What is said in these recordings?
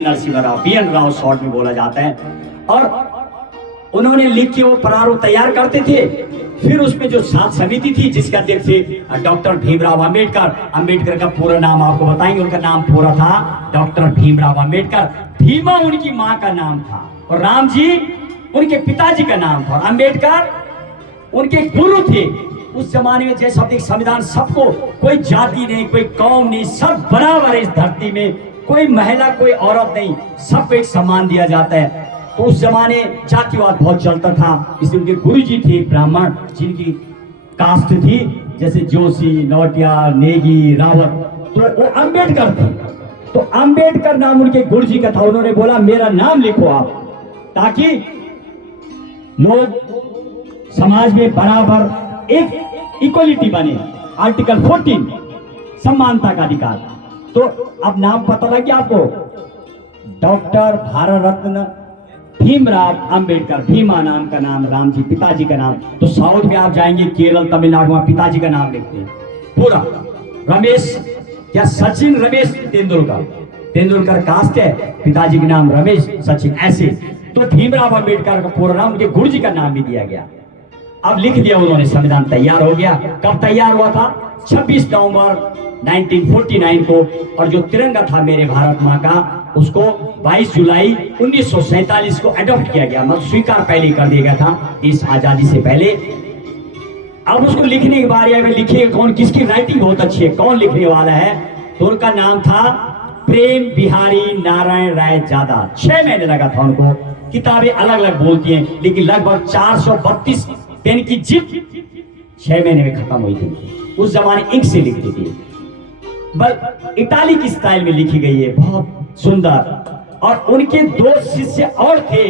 Narasimha Rao B N Rao short में बोला जाता है। और उन्होंने लिख के वो प्रारूप तैयार करते थे। फिर उसमें जो सात समिति थी जिसके अध्यक्ष थे डॉक्टर भीमराव अंबेडकर। अंबेडकर का पूरा नाम आपको बताएंगे, उनका नाम पूरा था डॉक्टर भीमराव अंबेडकर। भीमा उनकी माँ का नाम था और राम जी उनके पिताजी का नाम था और अंबेडकर उनके गुरु थे। उस जमाने में जैसा संविधान सबको, कोई जाति नहीं, कोई कौम नहीं, सब बराबर है इस धरती में, कोई महिला कोई औरत नहीं, सबको एक सम्मान दिया जाता है। तो उस जमाने जातिवाद बहुत चलता था, इसलिए उनके गुरु जी थे ब्राह्मण जिनकी कास्ट थी, जैसे जोशी, नौटिया, नेगी, रावत, तो वो अंबेडकर थे। तो अंबेडकर नाम उनके गुरु जी का था। उन्होंने बोला मेरा नाम लिखो आप, ताकि लोग समाज में बराबर एक इक्वलिटी बने। आर्टिकल 14 समानता का अधिकार। तो अब नाम पता लग गया आपको, डॉक्टर भारत रत्न भीमराव अंबेडकर। भीमा नाम का नाम, राम जी पिताजी का नाम। तो साउथ में आप जाएंगे, केरल, तमिलनाडु में पिताजी का नाम लिखते हैं पूरा। रमेश या सचिन रमेश तेंदुलकर, तेंदुलकर कास्ट है, पिताजी का नाम रमेश सचिन, ऐसे। तो भीमराव अंबेडकर का पूरा नाम उनके गुरु जी का नाम भी दिया गया। अब लिख दिया उन्होंने, संविधान तैयार हो गया। कब तैयार हुआ था? 26 नवंबर 1949 को। और जो तिरंगा था मेरे भारत माँ का, उसको 22 जुलाई 1947 को अडॉप्ट किया गया, मतलब स्वीकार पहले कर दिया गया था इस आजादी से पहले। अब उसको लिखने के बारे में लिखे कौन, किसकी राइटिंग बहुत अच्छी है, कौन लिखने वाला है? तो उनका नाम था प्रेम बिहारी नारायण राय जादा। 6 महीने लगा था उनको। किताबें अलग अलग बोलती हैं, लेकिन लगभग 432 पेन की जिप 6 महीने में खत्म हुई थी। उस जमाने इंक से लिखती थी, बस इटाली की स्टाइल में लिखी गई है, बहुत सुंदर। और उनके 2 शिष्य और थे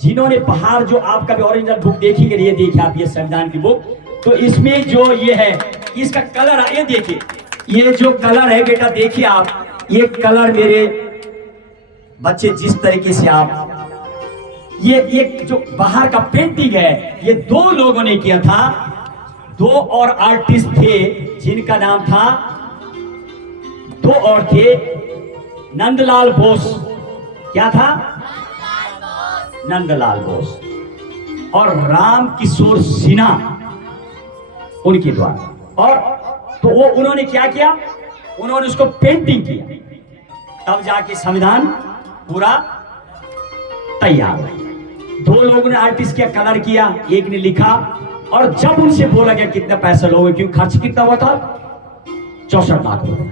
जिन्होंने बाहर, जो आपका भी ओरिजिनल बुक देखी गई, ये देखिए आप, ये संविधान की बुक। तो इसमें जो ये है, इसका कलर है, ये देखिए, ये जो कलर है बेटा, देखिए आप, ये कलर मेरे बच्चे जिस तरीके से आप, ये एक जो बाहर का पेंटिंग है, ये 2 लोगों ने किया था। 2 और आर्टिस्ट थे जिनका नाम था, 2 और थे, नंदलाल बोस। क्या था? नंदलाल बोस और राम किशोर सिन्हा, उनके द्वारा। और तो वो उन्होंने क्या किया, उन्होंने उसको पेंटिंग किया, तब जाके संविधान पूरा तैयार हुआ। 2 लोगों ने आर्टिस्ट किया, कलर किया, एक ने लिखा। और जब उनसे बोला गया कितना पैसा लोगे, क्यों खर्च कितना हुआ था? 64 लाख रुपए।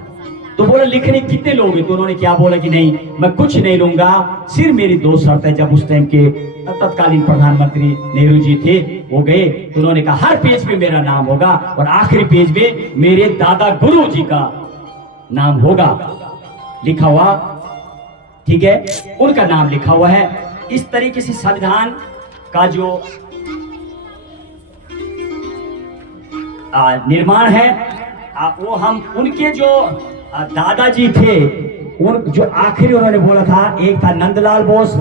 तो बोले लिखने कितने लोगे? तो उन्होंने क्या बोला कि नहीं, मैं कुछ नहीं लूंगा, सिर्फ मेरी 2 शर्त है। जब उस टाइम के तत्कालीन प्रधानमंत्री नेहरू जी थे, वो गए, तो उन्होंने कहा हर पेज पे मेरा नाम होगा और आखिरी पेज में मेरे दादा गुरु जी का नाम होगा लिखा हुआ। ठीक है, उनका नाम लिखा हुआ है। इस तरीके से संविधान का जो निर्माण है, वो हम उनके जो दादाजी थे, उन जो आखिरी उन्होंने बोला था, एक था नंदलाल बोस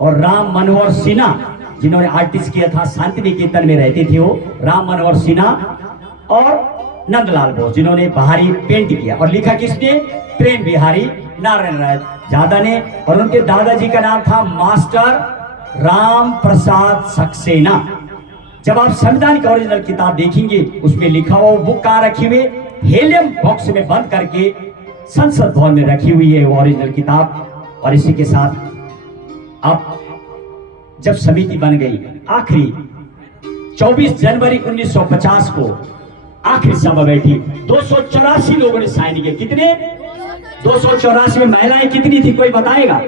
और राम मनोहर सिन्हा, जिन्होंने आर्टिस्ट किया था, शांति निकेतन में रहते थे वो, राम मनोहर सिन्हा और नंदलाल बोस, जिन्होंने बाहरी पेंट किया। और लिखा किसने? प्रेम बिहारी नारायण राय जादा ने। और उनके दादाजी का नाम था मास्टर राम प्रसाद सक्सेना। जब आप संविधान की ओरिजिनल किताब देखेंगे, उसमें लिखा हुआ, बुक कहाँ रखी हुई? हेलियम बॉक्स में बंद करके संसद भवन में रखी हुई है वो ओरिजिनल किताब। और इसी के साथ अब जब समिति बन गई, आखिरी 24 जनवरी 1950 को आखिरी सभा बैठी, 284 लोगों ने साइन किए। कितने? 284 में महिलाएं कितनी थी, कोई बताएगा?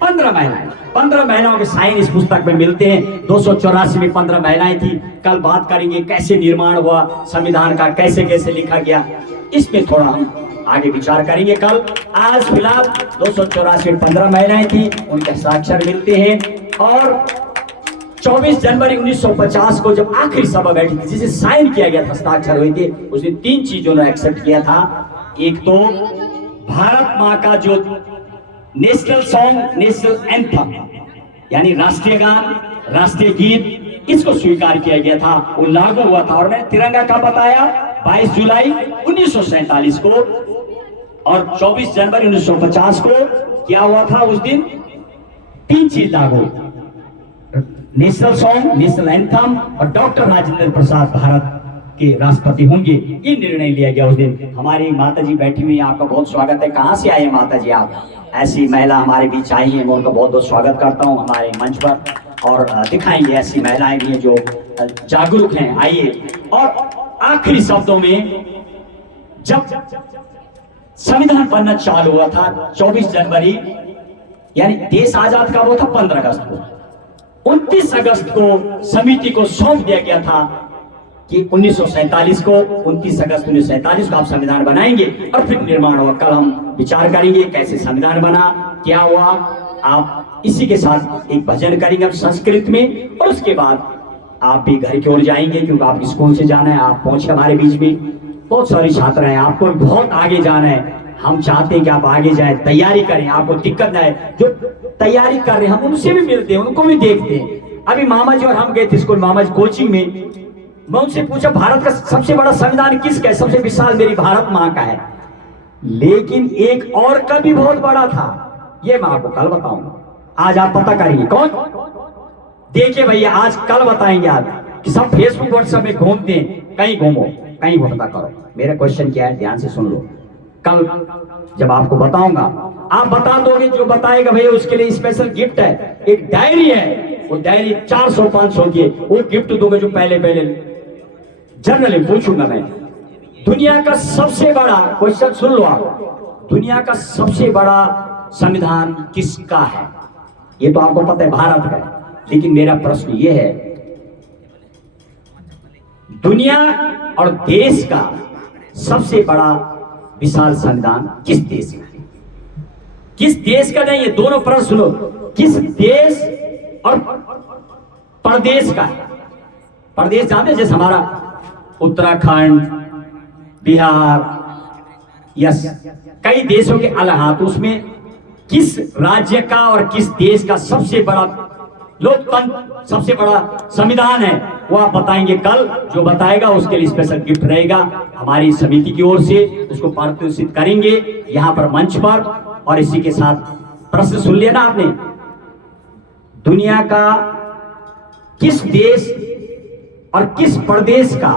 15 महिलाएं। 15 महिलाओं के साइन इस पुस्तक में मिलते हैं। 284 में 15 महिलाएं थी। कल बात करेंगे कैसे निर्माण हुआ संविधान का, कैसे कैसे लिखा गया, इसमें थोड़ा हम आगे विचार करेंगे कल। आज फिलहाल 284 में 15 महिलाएं थी, उनके हस्ताक्षर मिलते हैं। और 24 जनवरी 1950 को जब आखिरी सभा बैठी थी, जिसे साइन किया गया था, हस्ताक्षर हुए थे, उसने 3 चीजों ने एक्सेप्ट किया था। एक तो भारत माँ का जो नेशनल सॉन्ग, नेशनल एंथम, यानी राष्ट्रीय गान, राष्ट्रीय गीत, इसको स्वीकार किया गया था, वो लागू हुआ था। और मैंने तिरंगा का बताया 22 जुलाई 1947 को और 24 जनवरी 1950 को क्या हुआ था उस दिन? 3 चीज लागू, नेशनल सॉन्ग, नेशनल एंथम और डॉक्टर राजेंद्र प्रसाद भारत के राष्ट्रपति होंगे, ये निर्णय लिया गया उस दिन। हमारी माता जी बैठी हुई, आपका बहुत स्वागत है। कहाँ से आए माता जी आप? ऐसी महिला हमारे बीच आई है, मैं उनका बहुत बहुत स्वागत करता हूँ हमारे मंच पर, और दिखाएंगे ऐसी महिलाएं भी हैं जो जागरूक हैं। आइए। और आखिरी शब्दों में, जब संविधान बनना चालू हुआ था 24 जनवरी, यानी देश आजाद का वो था 15 अगस्त को, 29 अगस्त को समिति को सौंप दिया गया था कि 1947 को, 29 अगस्त 1947 को आप संविधान बनाएंगे और फिर निर्माण होगा। कल हम विचार करेंगे कैसे संविधान बना, क्या हुआ। आप इसी के साथ एक भजन करेंगे हम संस्कृत में, और उसके बाद आप भी घर की ओर जाएंगे, क्योंकि आप स्कूल से जाना है। आप पहुंचे हमारे बीच में, बहुत सारे छात्र हैं, आपको बहुत आगे जाना है। हम चाहते हैं कि आप आगे जाएं, तैयारी करें, आपको दिक्कत ना है। जो तैयारी कर रहे हैं हम उनसे भी मिलते हैं, उनको भी देखते हैं। अभी मामा जी और हम गए थे स्कूल, मामा जी कोचिंग में, मैं उनसे पूछा भारत का सबसे बड़ा संविधान किसका है? सबसे विशाल मेरी भारत माँ का है, लेकिन एक और का भी बहुत बड़ा था, ये मैं आपको कल बताऊंगा। आज आप पता करेंगे कौन। देखिए भैया, आज कल बताएंगे आप कि सब फेसबुक व्हाट्सएप में घूमते हैं, कहीं घूमो कहीं पता करो। मेरा क्वेश्चन क्या है, ध्यान से सुन लो। कल जब आपको बताऊंगा आप बता दोगे, जो बताएगा भैया उसके लिए स्पेशल गिफ्ट है, एक डायरी है, वो डायरी 400-500 की, वो गिफ्ट दोगे जो पहले जनरली पूछूंगा मैं। दुनिया का सबसे बड़ा, क्वेश्चन सुन लो आप, दुनिया का सबसे बड़ा संविधान किसका है? ये तो आपको पता है भारत का है, लेकिन मेरा प्रश्न ये है, दुनिया और देश का सबसे बड़ा विशाल संविधान किस देश का है? किस देश का नहीं है, दोनों प्रश्न सुनो, किस देश और प्रदेश का है? प्रदेश जानते, जैसे हमारा उत्तराखंड, बिहार, यस, कई देशों के अलग हाथ, उसमें किस राज्य का और किस देश का सबसे बड़ा लोकतंत्र, सबसे बड़ा संविधान है, वो आप बताएंगे कल। जो बताएगा उसके लिए स्पेशल गिफ्ट रहेगा हमारी समिति की ओर से, उसको प्रदर्शित करेंगे यहाँ पर मंच पर। और इसी के साथ प्रश्न सुन लिया ना आपने, दुनिया का किस देश और किस प्रदेश का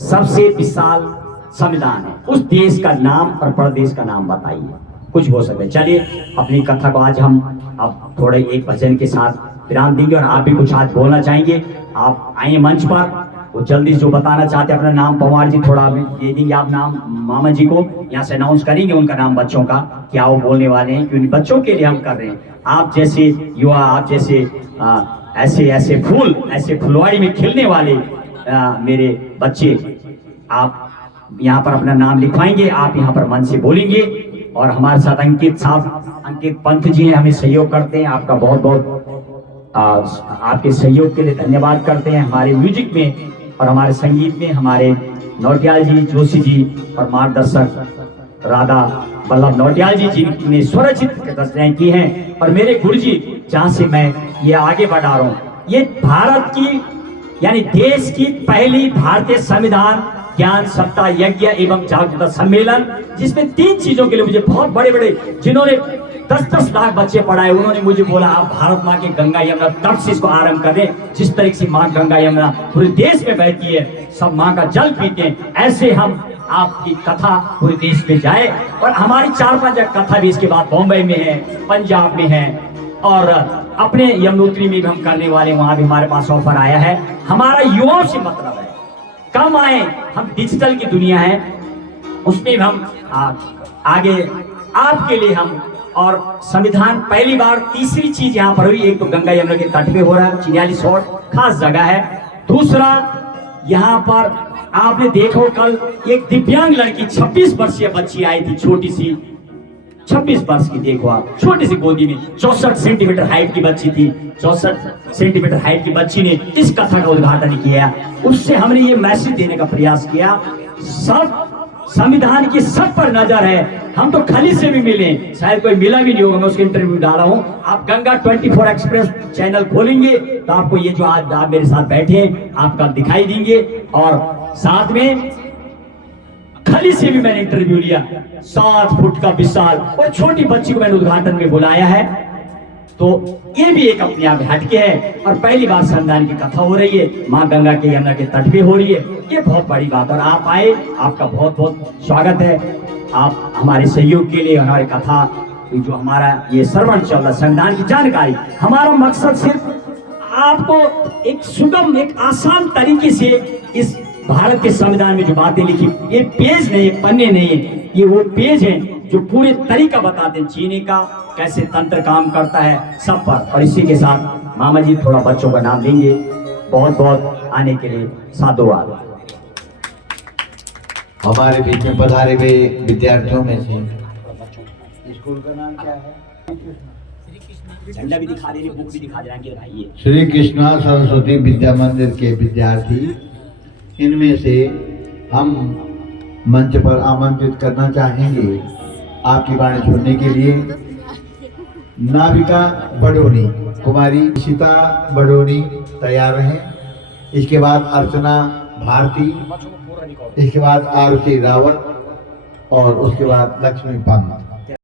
सबसे विशाल संविधान है? उस देश का नाम और प्रदेश का नाम बताइए, कुछ हो सकता है। चलिए अपनी कथा को आज हम अब थोड़े एक भजन के साथ विराम देंगे, और आप भी कुछ आज बोलना चाहेंगे, आप आइए मंच पर। वो जल्दी जो बताना चाहते हैं अपना नाम, पवार जी थोड़ा दे देंगे आप नाम मामा जी को, यहाँ से अनाउंस करेंगे उनका नाम बच्चों का, क्या वो बोलने वाले हैं, क्योंकि बच्चों के लिए हम कर रहे हैं। आप जैसे युवा, आप जैसे ऐसे ऐसे फूल, ऐसे फुलवाड़ी में खिलने वाले मेरे बच्चे, आप यहाँ पर अपना नाम लिखवाएंगे, आप यहाँ पर मन से बोलेंगे। और हमारे साथ अंकित साहब, अंकित पंत जी हैं, हमें सहयोग करते हैं, आपका बहुत बहुत आपके सहयोग के लिए धन्यवाद करते हैं। हमारे म्यूजिक में और हमारे संगीत में हमारे नौटियाल जी, जोशी जी और मार्गदर्शक राधा वल्लभ नौटियाल जी, जिन्होंने स्वरचित रचनाएं की हैं, और मेरे गुरु जी, जहाँ से मैं ये आगे बढ़ा रहा हूँ, ये भारत की यानी देश की पहली भारतीय संविधान ज्ञान सप्ताह यज्ञ एवं जागरूकता सम्मेलन, जिसमें 3 चीजों के लिए मुझे बहुत बड़े बड़े, जिन्होंने 10-10 लाख बच्चे पढ़ाए, उन्होंने मुझे बोला आप भारत माँ के गंगा यमुना तट से इसको आरंभ करें। जिस तरीके से माँ गंगा यमुना पूरे देश में बहती है, सब माँ का जल पीते हैं, ऐसे हम आपकी कथा पूरे देश में जाए। और हमारी 4-5 कथा भी इसके बाद बॉम्बे में है, पंजाब में है, और अपने यमुनोत्री में भी हम करने वाले, वहां भी हमारे पास ऑफर आया है। हमारा युवाओं से मतलब है, कम आए, हम डिजिटल की दुनिया है, उसमें भी हम आगे आपके लिए हम। और संविधान पहली बार, तीसरी चीज यहाँ पर हुई, एक तो गंगा यमुना के तट पे हो रहा है, 44 खास जगह है। दूसरा, यहाँ पर आपने देखो कल एक दिव्यांग लड़की 26 वर्षीय बच्ची आई थी, छोटी सी 26 वर्ष की, देखो आप, छोटी सी गोदी में 64 सेंटीमीटर हाइट की बच्ची थी। 64 सेंटीमीटर हाइट की बच्ची ने इस कथा का उद्घाटन किया। उससे हमने ये मैसेज देने का प्रयास किया, सब संविधान की सब पर नजर है। हम तो खली से भी मिले, शायद कोई मिला भी नहीं होगा, मैं उसके इंटरव्यू डाला हूँ। आप गंगा 24 एक्सप्रेस चैनल खोलेंगे तो आपको ये जो आज आप मेरे साथ बैठे हैं आपका दिखाई देंगे। और साथ में खली से भी मैंने इंटरव्यू लिया, 7 फुट का विशाल और छोटी बच्ची को मैंने उद्घाटन में बुलाया है। तो ये भी एक अपने आप हटके है। और पहली बार श्रमदान की कथा हो रही है, माँ गंगा के यमुना के तट पे हो रही है, ये बहुत बड़ी बात। और आप आए, आपका बहुत बहुत स्वागत है। आप हमारे सहयोग के लिए, हमारी कथा जो हमारा ये श्रवण चल रहा, श्रमदान की जानकारी, हमारा मकसद सिर्फ आपको एक सुगम, एक आसान तरीके से इस भारत के संविधान में जो बातें लिखी, ये पेज नहीं, पन्ने नहीं है, ये वो पेज है जो पूरे तरीका बताते हैं जीने का, कैसे तंत्र काम करता है सब पर। और इसी के साथ मामा जी थोड़ा बच्चों का नाम लेंगे। बहुत बहुत आने के लिए साधुवाद। हमारे बीच में पधारे हुए विद्यार्थियों में से स्कूल का नाम क्या है? झंडा भी दिखा दे, बुक भी दिखा दे भाई। ये श्री कृष्णा सरस्वती विद्या मंदिर के विद्यार्थी, इनमें से हम मंच पर आमंत्रित करना चाहेंगे आपकी वाणी सुनने के लिए नाविका बडोनी, कुमारी सीता बडोनी तैयार रहें। इसके बाद अर्चना भारती, इसके बाद आरती रावत और उसके बाद लक्ष्मी पंत।